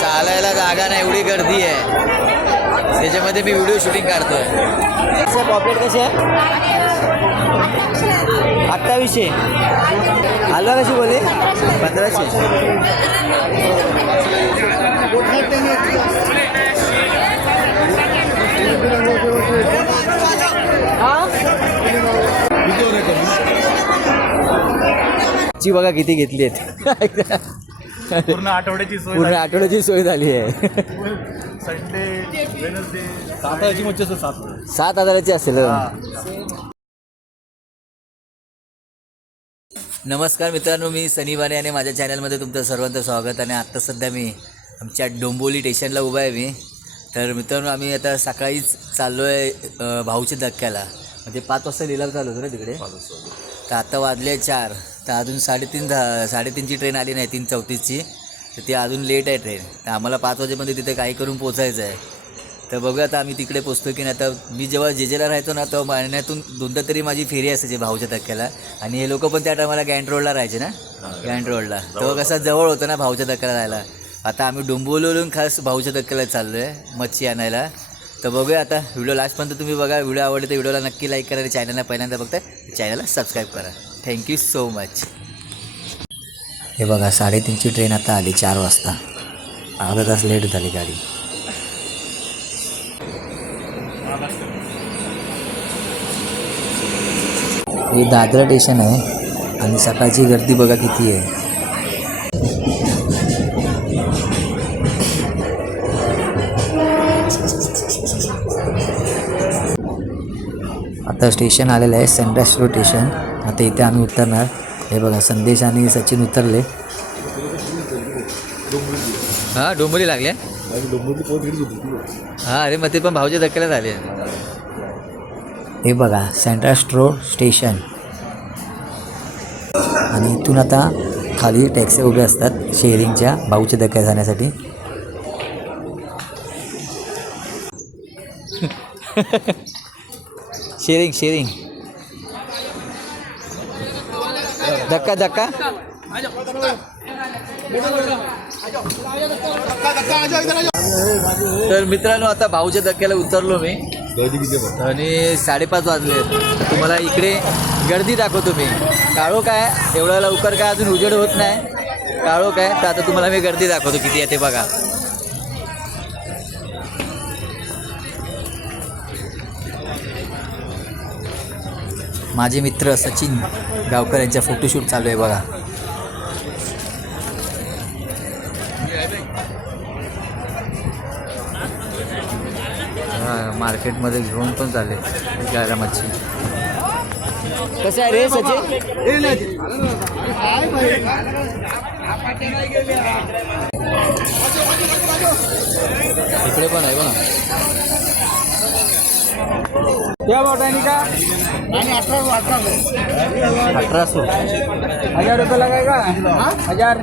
चालायला जागा नाही एवढी गर्दी आहे. त्याच्यामध्ये मी व्हिडिओ शूटिंग काढतोय. पॉकेट कसे आहे? अठ्ठावीसशे. हलवा कशी बोले पंधराशे. ची बघा किती घेतली आहेत. पूर्ण आठवड्याची सोय पूर्ण आठवड्याची सोय झाली आहे. संडे वेनसडे सात याची मच्छी असते सात. सात हजाराची असेल. नमस्कार मित्रांनो मी सनी आणि माझ्या चॅनलमध्ये तुमचं सर्वांचं स्वागत आणि आत्ता सध्या मी आमच्या डोंबोली स्टेशनला उभा आहे मी. तर मित्रांनो आम्ही आता सकाळीच चाललो आहे भाऊच्या धक्क्याला. म्हणजे पाच वाजता लिलाव चालू होतो ना तिकडे? तर आता वाजले चार. तर अजून साडेतीन झा साडेतीनची ट्रेन आली नाही तीन चौतीसची. तर ती अजून लेट आहे ट्रेन तर आम्हाला पाच वाजेमध्ये तिथे काही करून पोचायचं आहे. तर बघूया आता आम्ही तिकडे पोचतो की नाही. तर मी जेव्हा जेजेला राहायचो ना तेव्हा महिन्यातून दोनदा तरी माझी फेरी असायची भाऊच्या धक्क्याला. आणि हे लोक पण त्या टायमाला गँड रोडला राहायचे ना? गँड रोडला तेव्हा कसं जवळ होतं ना भाऊच्या धक्क्याला राहायला आता आम्ही डोंबिवलीवरून खास भाऊच्या धक्क्याला चाललो आहे मच्छी आणायला. तर बघूया आता व्हिडिओ लास्टपर्यंत तुम्ही बघा. व्हिडिओ आवडले तर व्हिडिओला नक्की लाईक करा आणि चॅनलला पहिल्यांदा बघता चॅनलला सबस्क्राईब करा. थँक्यू सो मच हे बघा साडेतीनची ट्रेन आता आली चार वाजता. अर्धा तास लेट झाली गाडी. हे दादरा स्टेशन आहे आणि सकाळची गर्दी बघा किती आहे. आता स्टेशन आलेलं आहे सेंट्रस रोड स्टेशन आता इथे आम्ही उतरणार. हे बघा संदेश आणि सचिन उतरले. हां डोंबोली लागले? हां अरे मग ते पण भाऊच्या धक्क्याला झाले. हे बघा सेंट्रल रोड स्टेशन. आणि इथून आता खाली टॅक्सी उभे असतात शेअरिंगच्या भाऊच्या धक्क्या जाण्यासाठी. Sharing sharing. धक्का धक्का. तर मित्रांनो आता भाऊच्या धक्क्याला उतरलो मी. आणि साडेपाच वाजले तुम्हाला इकडे गर्दी दाखवतो मी. काळो काय? एवढ्या लवकर काय अजून उजेड होत नाही. काळो काय? तर आता तुम्हाला मी गर्दी दाखवतो. किती येते बघा. माझे मित्र सचिन गावकर यांचा फोटोशूट चालू आहे बघा. हां मार्केटमध्ये घेऊन पण चालले विकायला मच्छी कसं आहे रे सचिन? इकडे पण आहे बघा. या बोटाने का अठराशे हजार रुपये लगाय का हजार.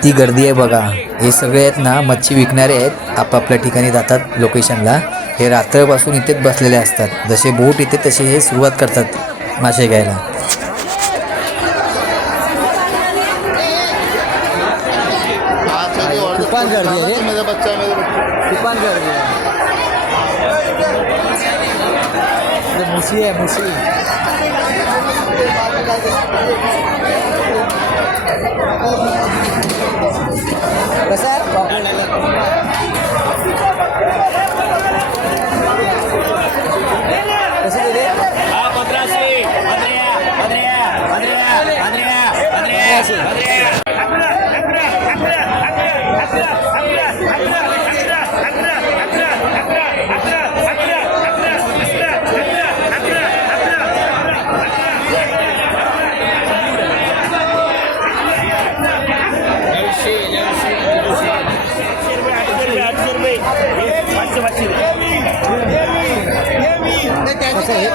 किती गर्दी आहे बघा. हे सगळे आहेत ना मच्छी विकणारे आहेत. आपापल्या ठिकाणी जातात लोकेशनला हे रात्रपासून इथेच बसलेले असतात. जसे बोट इथे तसे हे सुरुवात करतात मासे घ्यायला. मुशी आहे मुशी. कसं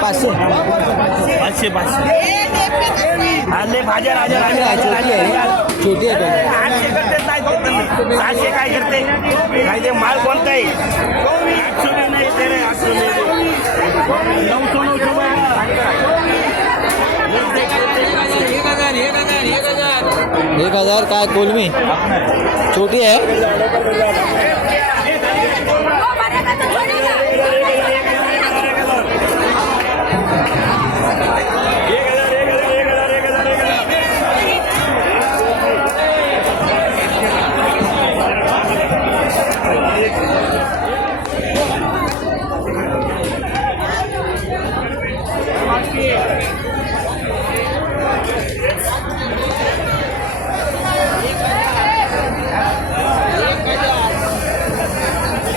पाचशे पाचशे पाचशे आले भाज्या राजा राजा राजा। छोटी आहे सहाशे काय करते? काय ते माल कोणता आहे आठशे बी नाही ते रे, आठशे नाही ते. नऊशे नऊशे एक हज़ार काय कोलमी? छोटी आहे.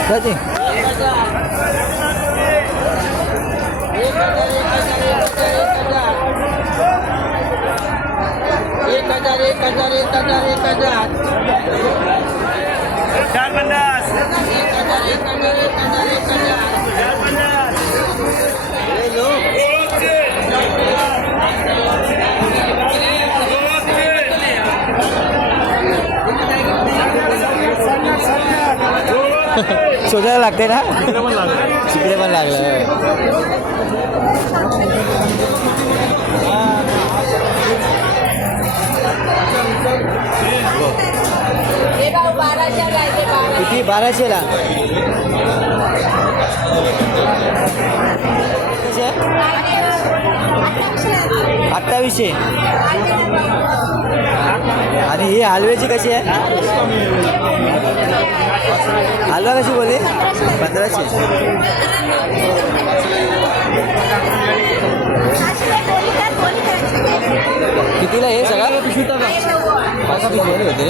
Berarti. Ha ha ha. शोधायला लागते ना तिकडे पण लागलं किती बाराशेला अठ्ठावीसशे आणि ही हलव्याची कशी आहे हलवा कशी बोलली? पंधराशे. कितीला हे? सगळं पाच पिशवी होते.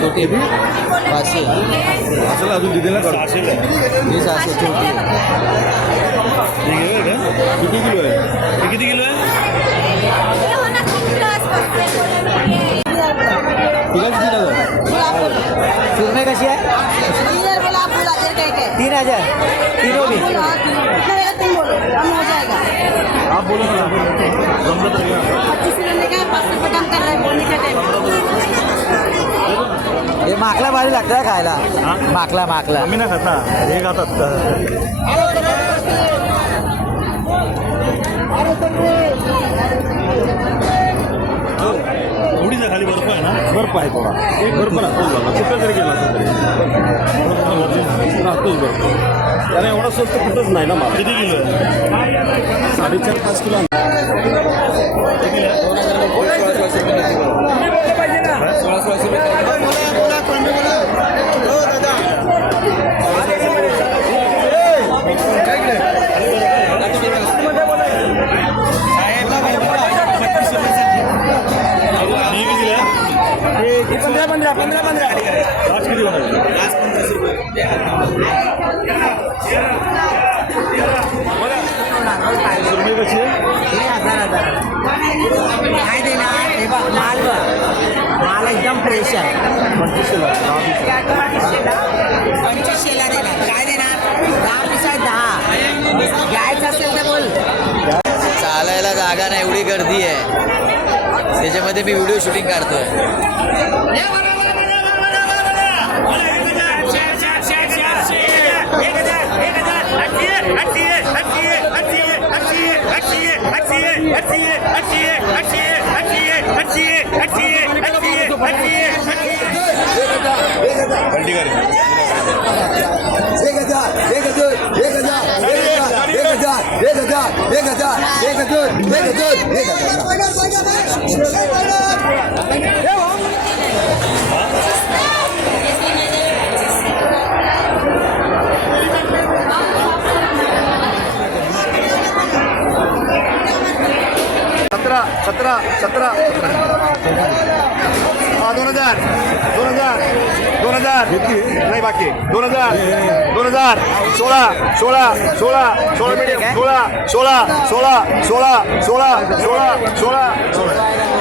छोटी पाचशे. असेल अजून दिदीला सहाशे ही सहाशे छोटी किती किलो आहे? हे किती किलो आहे? तीन हजार तीन होगी आप बोलो ना जमलं तर घ्या. हे माकला भारी लागतं का खायला माकला माकला आम्ही नाही खात ना हे खातात बर्फ आहे थोडा बर्फ बघा कुठं जरी गेला तरी राहतोच बर्फ त्याला एवढा स्वस्त कुठंच नाही ना मला किती किलो साडेचार पाच किलो पंधरा पंधरा पंधरा पंधरा. पाच किती होणार सुरमई कशी आहे? काय देणार हे बघ माल माल एकदम फ्रेश आहे. पंचवीसशेला. पंचवीसशेला देणार. काय देणार? दहा पीस आहे दहा. घ्यायचं असेल तर बोल. चालायला जागा नाही एवढी गर्दी आहे. त्याच्यामध्ये मी व्हिडिओ शूटिंग काढतोय. एक सतरा सतरा. हा दोन हजार. दोन हजार. दोन हजार. नाही बाकी. दोन हजार. दोन हजार. सोळा सोळा सोळा. सोळा मीडियम सोळा सोळा सोळा सोळा सोळा सोळा सोळा. सोळा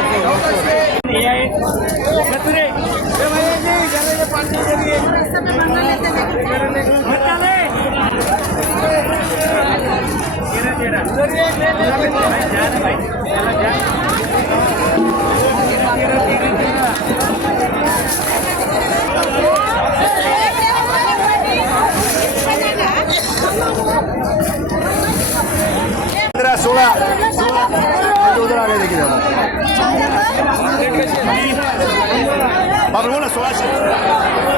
सोळा सोळा उधर आले देखील बाबा बोला सोळाशे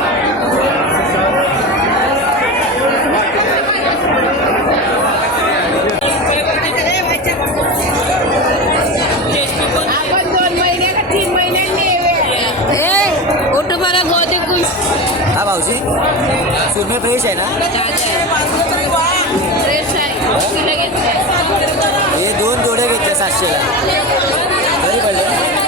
हा भाऊजी सुरमे फ्रेश आहे ना हे दोन जोड्या घेतल्या सातशेला तरी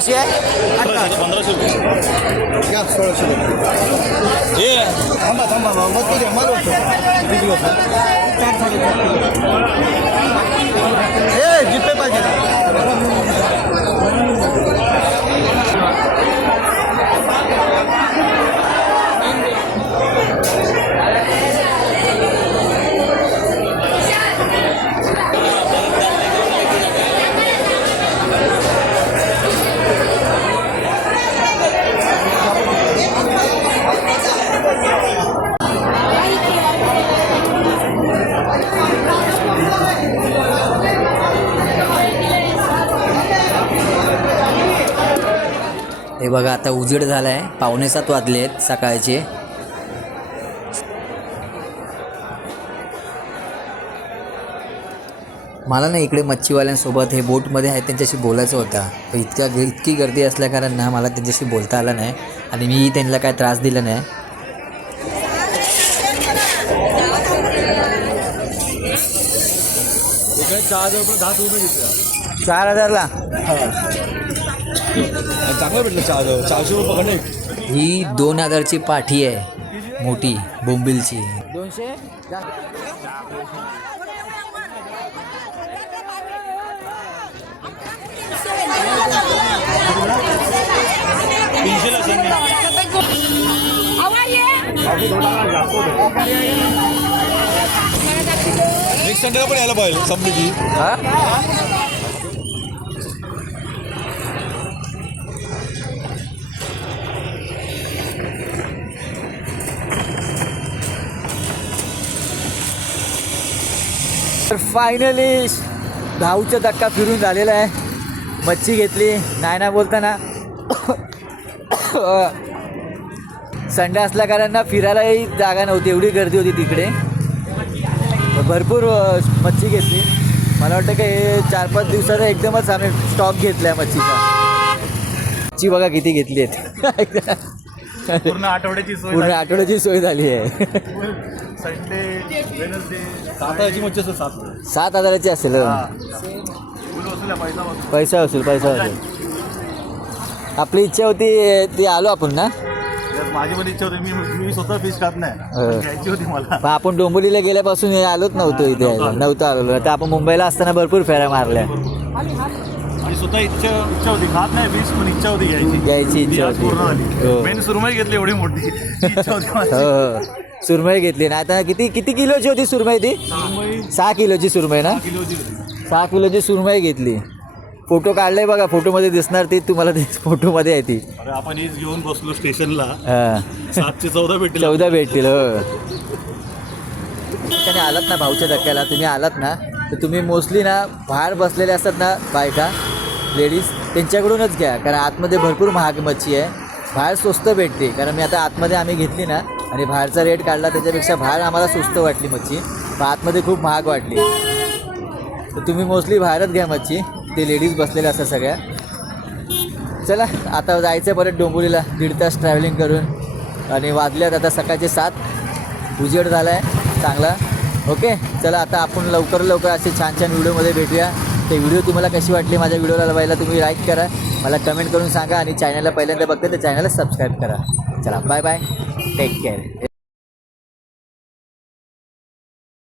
कशी आहे? पंधराशे घ्या सोळाशे रुपये. हे थांबा थांबा भाऊ मग तुझ्या मग विकलो चार साडे हे जिपे पाहिजे. हे बघा आता उजेड झाला आहे पावणे सात वाजले आहेत सकाळचे. मला ना इकडे मच्छीवाल्यांसोबत हे बोटमध्ये आहे त्यांच्याशी बोलायचं होतं. पण इतक्या इतकी गर्दी असल्या कारण ना मला त्यांच्याशी बोलता आलं नाही. आणि मी त्यांना काय त्रास दिला नाही. चार हजारला? चांगलं भेटलं चार चारशे रुपये पकडले. ही दोन हजारची पाठी आहे मोठी बोंबिलची. दोनशे? नेक्स्ट संडेला पण यायला पाहिजे समृद्धी हा? फायनली भाऊचा धक्का फिरून झालेला आहे. मच्छी घेतली. नाही ना बोलताना. संडे असल्या कारण ना फिरायलाही जागा नव्हती. एवढी गर्दी होती तिकडे. भरपूर मच्छी घेतली. मला वाटतं की हे चार पाच दिवसाचा एकदमच आम्ही स्टॉक घेतला आहे मच्छीचा. मच्छी बघा किती घेतली आहेत. पूर्ण आठवड्याची सोय पूर्ण आठवड्याची सोय झाली आहे. संडे वेनसडे सात हजारची मच्छी असते सात. सात हजाराची असेल हो. पैसा असेल पैसा असेल. आपली इच्छा होती ती आलो आपण ना? माझी पण इच्छा होती मी मी स्वतः फिश खात नाही. हो. घ्यायची होती मला. पण आपण डोंबिवलीला गेल्यापासून हे आलोच नव्हतो इथे नव्हतं आलेलो. आता आपण मुंबईला असताना भरपूर फेऱ्या मारल्या. आणि स्वतः इच्छा इच्छा होती. खात नाही फिश पण इच्छा होती घ्यायची. घ्यायची इच्छा ती आज होती. पूर्ण हो. झाली मेन सुरमई घेतली एवढी मोठी. इच्छा होती. हो हो. सुरमई घेतली ना. आता किती किती किलोची होती सुरमई ती? सहा किलोची सुरमई ना? सहा किलोची सुरमई घेतली. फोटो काढले बघा फोटोमध्ये दिसणार ती तुम्हाला ती फोटोमध्ये आहे ती. अरे आपण हीच घेऊन बसलो स्टेशनला. सातशे चौदा भेटले. चौदा भेटतील हो. त्याने आलात ना भाऊच्या धक्क्याला तुम्ही आलात ना तर तुम्ही मोस्टली ना बाहेर बसलेले असतात ना बायका लेडीज त्यांच्याकडूनच घ्या कारण आतमध्ये भरपूर महाग मच्छी आहे. बाहेर स्वस्त भेटते कारण मी आता आतमध्ये आम्ही घेतली ना आणि बाहेरचा रेट काढला त्याच्यापेक्षा बाहेर आम्हाला स्वस्त वाटली मच्छी. पण आतमध्ये खूप महाग वाटली. तर तुम्ही मोस्टली बाहेरच घ्या मच्छी. ते लेडीज बसलेल्या असतात सगळ्या. चला आता जायचं परत डोंबोलीला दीड तास ट्रॅव्हलिंग करून. आणि वाजल्यात आता सकाळचे सात. उजेड झाला आहे चांगला. ओके चला आता आपण लवकर लवकर असे छान छान व्हिडिओमध्ये भेटूया. ते व्हिडिओ तुम्हाला कशी वाटली माझ्या व्हिडिओला पहिला तुम्ही लाईक करा. मला कमेंट करून सांगा आणि चॅनलला पहिल्यांदा बघते तर चॅनलला सबस्क्राईब करा. चला बाय बाय Take care.